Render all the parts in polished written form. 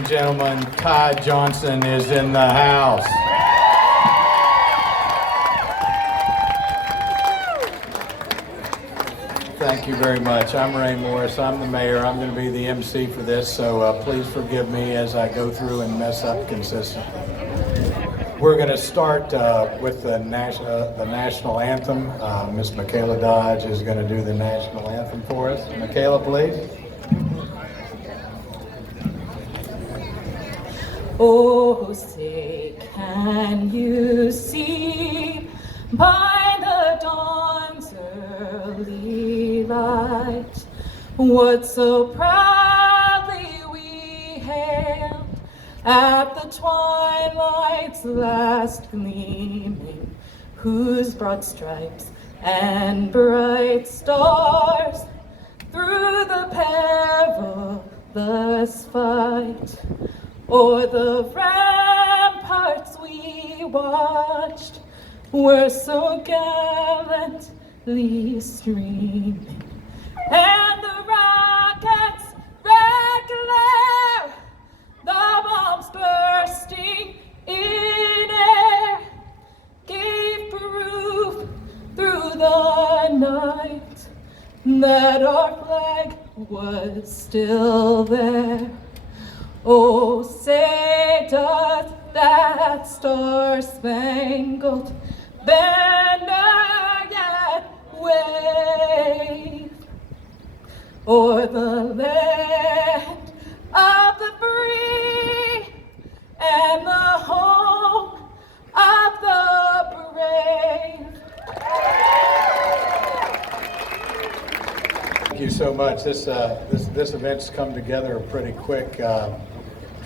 and gentlemen, Ty Johnson is in the house. Thank you very much. I'm Ray Morris. I'm the mayor. I'm going to be the MC for this, so please forgive me as I go through and mess up consistently. We're going to start with the national anthem. Miss Michaela Dodge is going to do the national anthem for us. Michaela, please. Oh, say, can you see by the dawn's early light what so proudly we hailed at the twilight's last gleaming, whose broad stripes and bright stars through the perilous fight o'er the ramparts we watched were so gallantly streaming, and the rockets' red glare, the bombs bursting in air, gave proof through the night that our flag was still there. Oh, say doth that star-spangled banner yet wave o'er the land of the free and the home of the brave? Thank you so much. This event's come together pretty quick.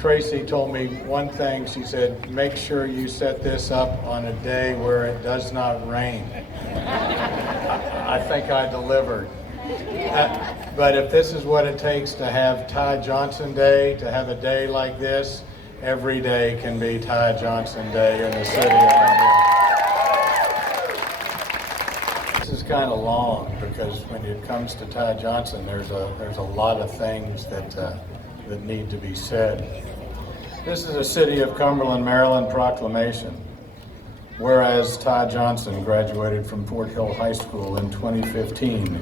Tracy told me one thing. She said, make sure you set this up on a day where it does not rain. I think I delivered. But if this is what it takes to have Ty Johnson Day, to have a day like this, every day can be Ty Johnson Day in the city of Cumberland. This is kind of long because when it comes to Ty Johnson, there's a lot of things that need to be said. This is a City of Cumberland, Maryland proclamation. Whereas Ty Johnson graduated from Fort Hill High School in 2015,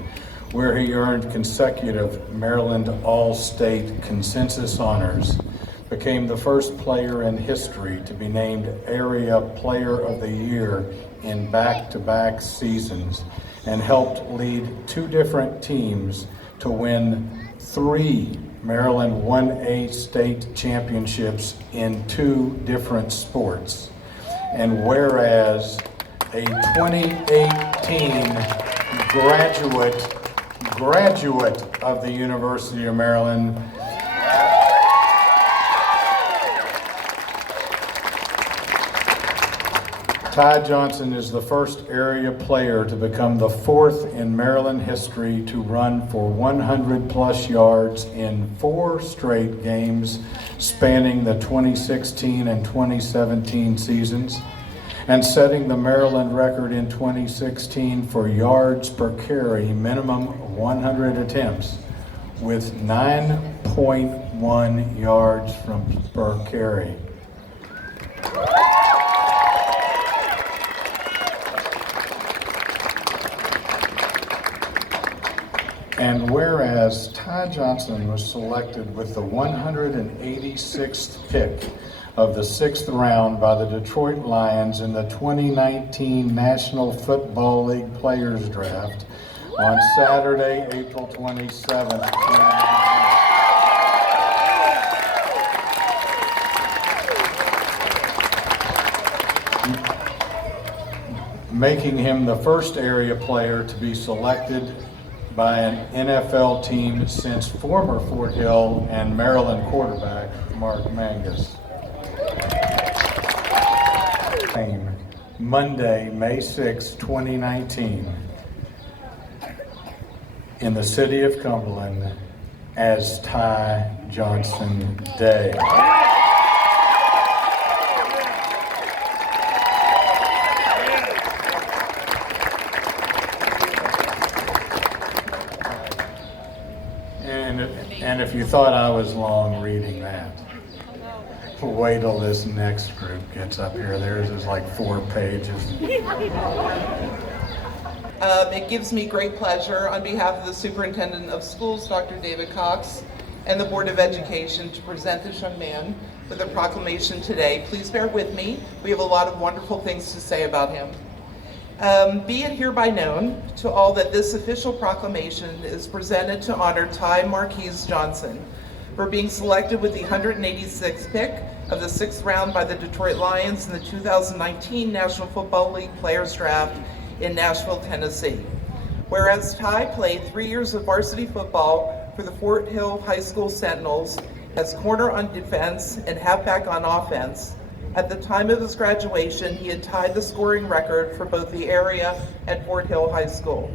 where he earned consecutive Maryland All-State Consensus honors, became the first player in history to be named Area Player of the Year in back-to-back seasons, and helped lead two different teams to win 3 Maryland 1A state championships in 2 different sports. And whereas a 2018 graduate of the University of Maryland, Ty Johnson is the first area player to become the 4th in Maryland history to run for 100 plus yards in 4 straight games spanning the 2016 and 2017 seasons, and setting the Maryland record in 2016 for yards per carry, minimum 100 attempts, with 9.1 yards per carry. And whereas Ty Johnson was selected with the 186th pick of the 6th round by the Detroit Lions in the 2019 National Football League Players Draft on Saturday, April 27th. Making him the first area player to be selected by an NFL team since former Fort Hill and Maryland quarterback Mark Mangus. Monday, May 6, 2019, in the city of Cumberland as Ty Johnson Day. And if you thought I was long reading that, Wait till this next group gets up here. Theirs is like 4 pages. It gives me great pleasure on behalf of the Superintendent of Schools, Dr. David Cox, and the Board of Education to present this young man with a proclamation today. Please bear with me. We have a lot of wonderful things to say about him. Be it hereby known to all that this official proclamation is presented to honor Ty Marquise Johnson for being selected with the 186th pick of the 6th round by the Detroit Lions in the 2019 National Football League Players Draft in Nashville, Tennessee. Whereas Ty played 3 years of varsity football for the Fort Hill High School Sentinels as corner on defense and halfback on offense, at the time of his graduation, he had tied the scoring record for both the area and Fort Hill High School.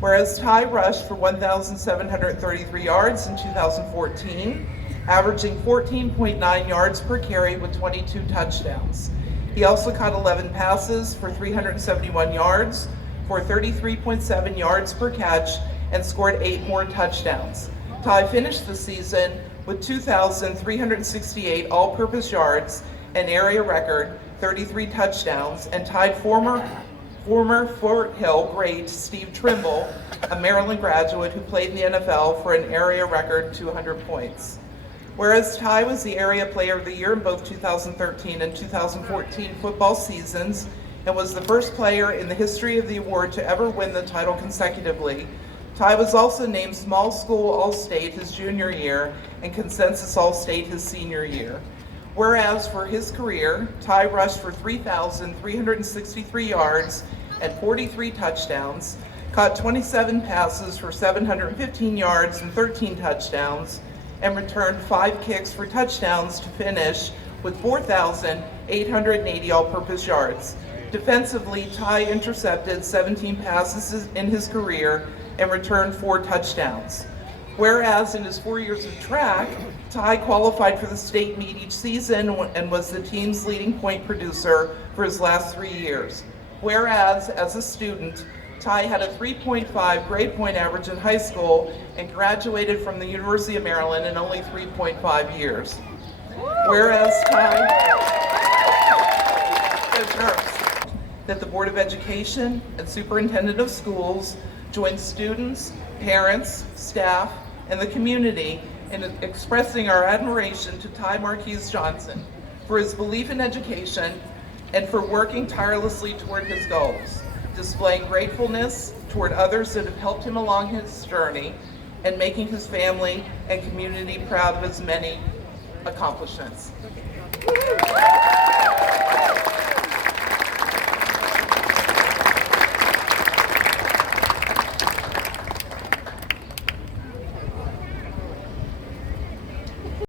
Whereas Ty rushed for 1,733 yards in 2014, averaging 14.9 yards per carry with 22 touchdowns. He also caught 11 passes for 371 yards for 33.7 yards per catch and scored 8 more touchdowns. Ty finished the season with 2,368 all-purpose yards, an area record, 33 touchdowns, and tied former Fort Hill great Steve Trimble, a Maryland graduate who played in the NFL, for an area record 200 points. Whereas Ty was the Area Player of the Year in both 2013 and 2014 football seasons and was the first player in the history of the award to ever win the title consecutively, Ty was also named Small School All-State his junior year and Consensus All-State his senior year. Whereas for his career, Ty rushed for 3,363 yards and 43 touchdowns, caught 27 passes for 715 yards and 13 touchdowns, and returned 5 kicks for touchdowns to finish with 4,880 all-purpose yards. Defensively, Ty intercepted 17 passes in his career and returned 4 touchdowns. Whereas in his 4 years of track, Ty qualified for the state meet each season and was the team's leading point producer for his last 3 years. Whereas as a student, Ty had a 3.5 grade point average in high school and graduated from the University of Maryland in only 3.5 years. Whereas Ty deserves that the Board of Education and Superintendent of Schools join students, parents, staff, and the community in expressing our admiration to Ty Marquise Johnson for his belief in education and for working tirelessly toward his goals, displaying gratefulness toward others that have helped him along his journey, and making his family and community proud of his many accomplishments.